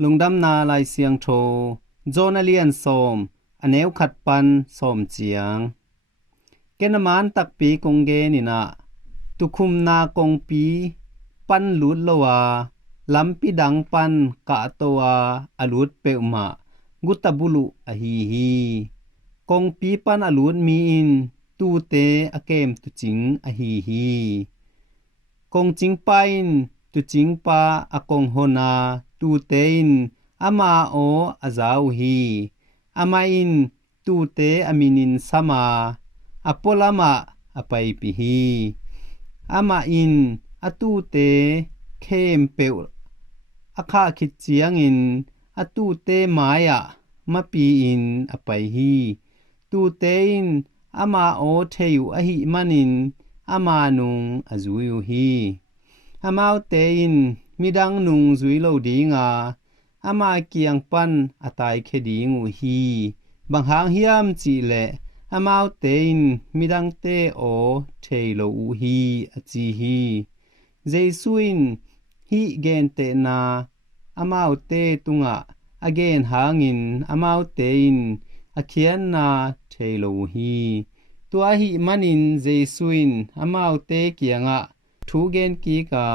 lungdam na lai siang tho zonalian som aneu khat pan som chiang kenaman tak pi kongge ni na tukhum na kong pi pan lut lowa lampi dang pan ka towa alut peuma gutabulu a hi kong pi pan alut mi in tu te akem tu ching a hi kong ching pain tu ching pa akong hona tu tein ama o azau hi ama in tu te aminin sama apolama apai pi hi ama in atu te khem peu akha khit chiang in atu te maya mapi in apai hi tu te in ama o theu a hi manin ama nung azuyu hi amau te in midang nung zui lo dinga ama kiang pan atai khedingu hi banghang hiam chi le amau te in midang te o thei lo u hi achi hi jesuin hi gen te na amau te tunga again hangin amau te in akhian na thei lo hi tua hi manin jesuin amau te kianga thu gen ki ka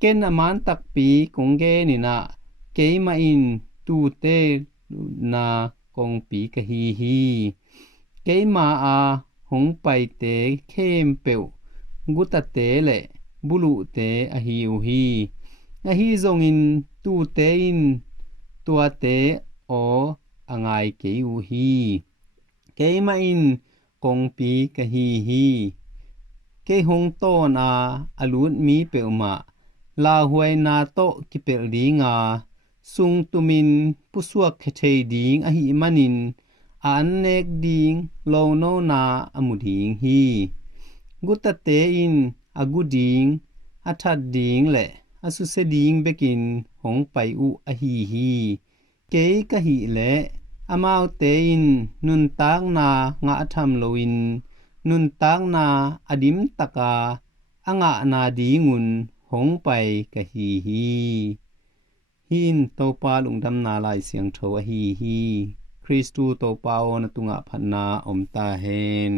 ken aman tak pi kong ge ni na keima in tu te na kong pi ka hi keima a hong pai te khem peu guta te le bulu te a hi zong in tu te in tua te o angai ke u hi keima in kong pi ka hi ke hong to na alut mi peuma la huai na to ki pel dinga sung tumin pusuak khethei ding a hi manin an nek ding lo no na amuding hi guta te in aguding athat ding le asu se ding bekin hong pai u a hi ke ka hi le amau te in nun tang na nga atham loin nun tang na adim taka anga na dingun hong pai ka hi hin to pa lungdam na lai siang tho a hi Kristu to pa on tunga phanna om ta hen